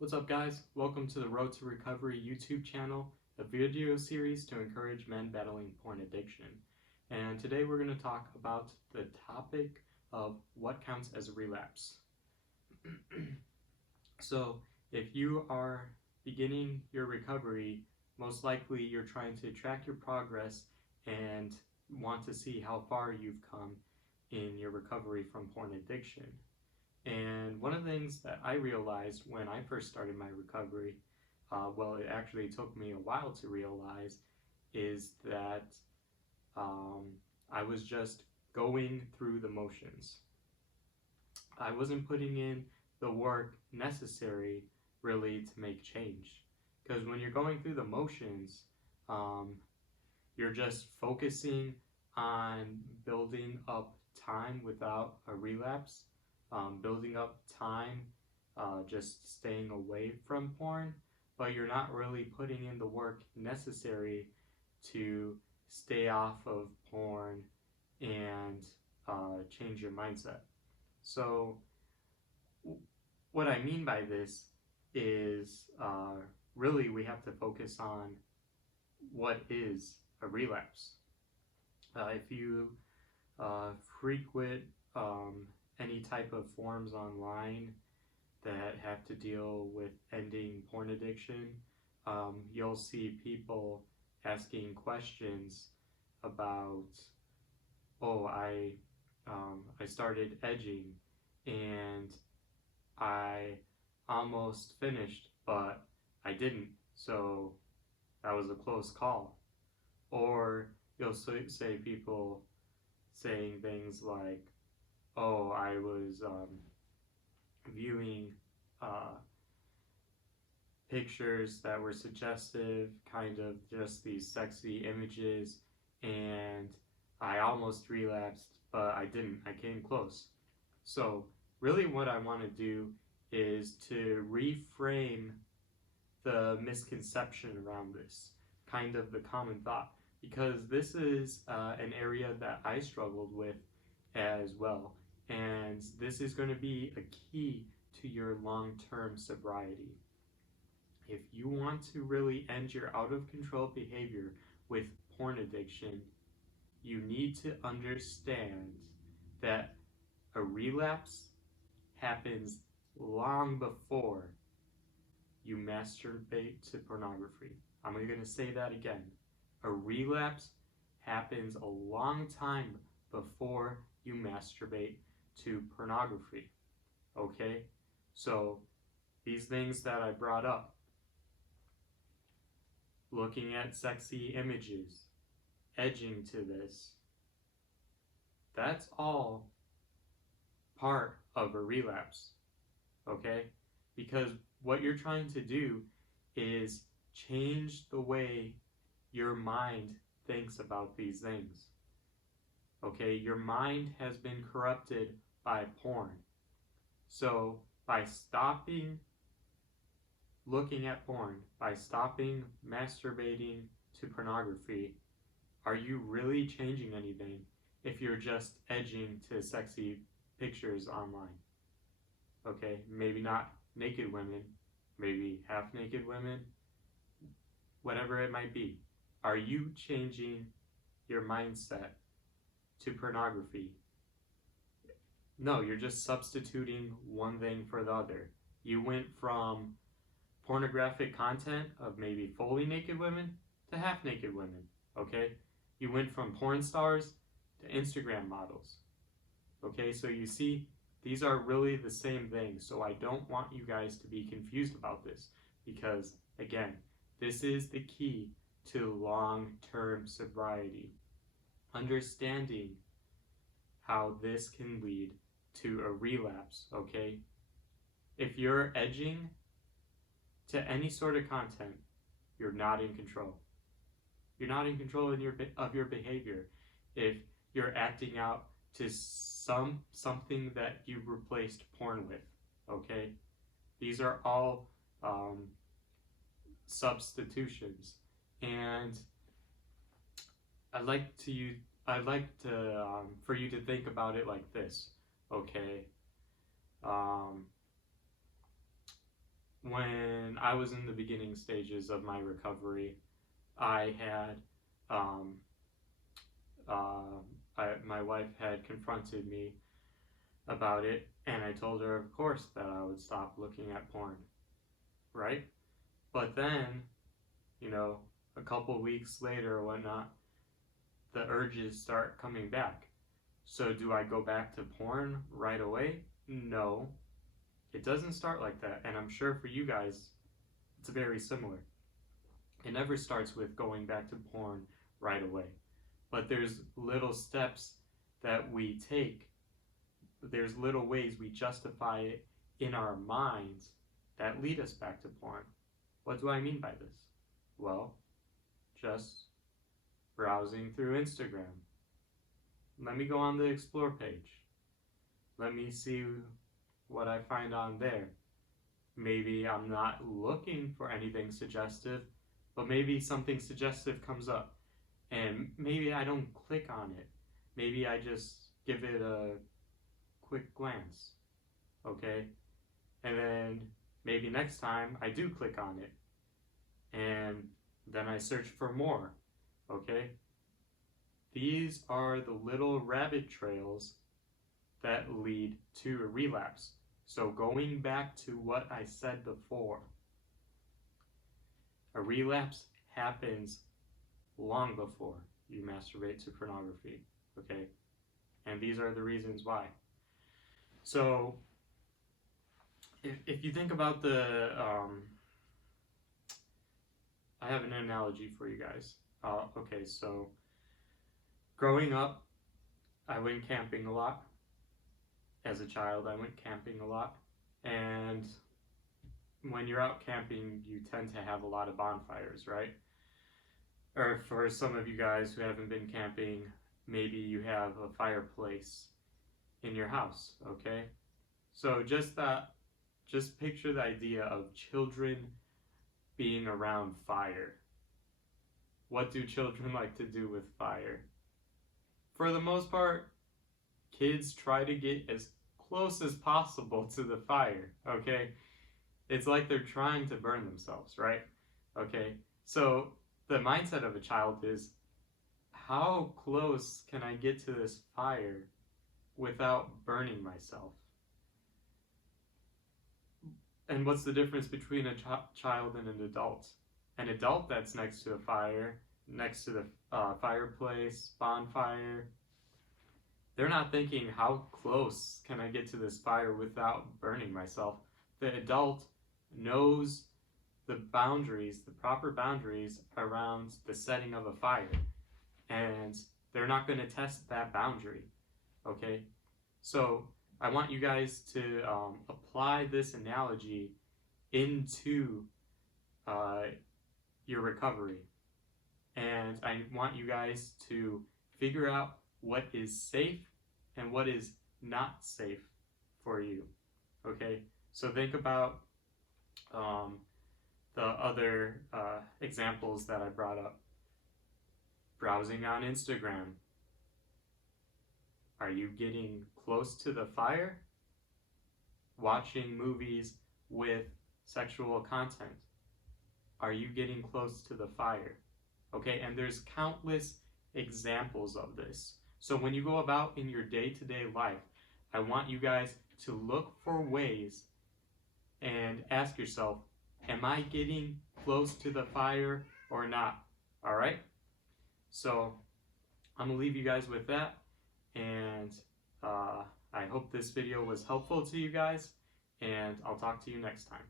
What's up, guys? Welcome to the Road to Recovery YouTube channel, a video series to encourage men battling porn addiction. And today we're going to talk about the topic of what counts as a relapse. So, if you are beginning your recovery, most likely you're trying to track your progress and want to see how far you've come in your recovery from porn addiction. And one of the things that I realized when I first started my recovery, it actually took me a while to realize, is that I was just going through the motions. I wasn't putting in the work necessary really to make change. Because when you're going through the motions, you're just focusing on building up time without a relapse. Building up time, just staying away from porn, but you're not really putting in the work necessary to stay off of porn and change your mindset. So what I mean by this is really we have to focus on what is a relapse. If you frequent any type of forums online that have to deal with ending porn addiction, you'll see people asking questions about, I started edging and I almost finished, but I didn't, so that was a close call. Or you'll say people saying things like, I was viewing pictures that were suggestive, kind of just these sexy images, and I almost relapsed, but I didn't. I came close. So really what I want to do is to reframe the misconception around this, kind of the common thought, because this is an area that I struggled with as well. And this is going to be a key to your long-term sobriety. If you want to really end your out-of-control behavior with porn addiction, you need to understand that a relapse happens long before you masturbate to pornography. I'm going to say that again. A relapse happens a long time before you masturbate to pornography. Okay? So these things that I brought up, looking at sexy images, edging to this, that's all part of a relapse. Okay? Because what you're trying to do is change the way your mind thinks about these things. Okay, your mind has been corrupted by porn. So by stopping looking at porn, by stopping masturbating to pornography, are you really changing anything if you're just edging to sexy pictures online? Okay, maybe not naked women, maybe half naked women, whatever it might be. Are you changing your mindset to pornography? No, you're just substituting one thing for the other. You went from pornographic content of maybe fully naked women to half naked women, okay? You went from porn stars to Instagram models, okay? So you see, these are really the same thing. So I don't want you guys to be confused about this because, again, this is the key to long-term sobriety. Understanding how this can lead to a relapse, okay? If you're edging to any sort of content, you're not in control. You're not in control of your behavior. If you're acting out to something that you replaced porn with, okay? These are all substitutions, and I'd like for you to think about it like this, okay? when I was in the beginning stages of my recovery, I had, um, my wife had confronted me about it, and I told her, of course, that I would stop looking at porn, right? But then, you know, a couple weeks later or whatnot, the urges start coming back. So do I go back to porn right away? No, it doesn't start like that. And I'm sure for you guys, it's very similar. It never starts with going back to porn right away. But there's little steps that we take. There's little ways we justify it in our minds that lead us back to porn. What do I mean by this? Well, just browsing through Instagram. Let me go on the explore page. Let me see what I find on there. Maybe I'm not looking for anything suggestive, but maybe something suggestive comes up, and maybe I don't click on it. Maybe I just give it a quick glance, okay? And then maybe next time I do click on it, and then I search for more, okay? These are the little rabbit trails that lead to a relapse. So going back to what I said before, a relapse happens long before you masturbate to pornography, okay? And these are the reasons why. So if you think about the, I have an analogy for you guys. Okay, so growing up, I went camping a lot. As a child, I went camping a lot. And when you're out camping, you tend to have a lot of bonfires, right? Or for some of you guys who haven't been camping, maybe you have a fireplace in your house, okay? So just picture the idea of children being around fire. What do children like to do with fire? For the most part, kids try to get as close as possible to the fire, okay? It's like they're trying to burn themselves, right? Okay, so the mindset of a child is, how close can I get to this fire without burning myself? And what's the difference between a child and an adult? An adult that's next to a fire, next to the fireplace, bonfire, they're not thinking, how close can I get to this fire without burning myself? The adult knows the boundaries, the proper boundaries around the setting of a fire, and they're not going to test that boundary, okay? So I want you guys to apply this analogy into your recovery, and I want you guys to figure out what is safe and what is not safe for you, okay? So think about the other examples that I brought up. Browsing on Instagram. Are you getting close to the fire? Watching movies with sexual content. Are you getting close to the fire? Okay, and there's countless examples of this. So when you go about in your day-to-day life, I want you guys to look for ways and ask yourself, am I getting close to the fire or not? All right? So I'm going to leave you guys with that, and I hope this video was helpful to you guys, and I'll talk to you next time.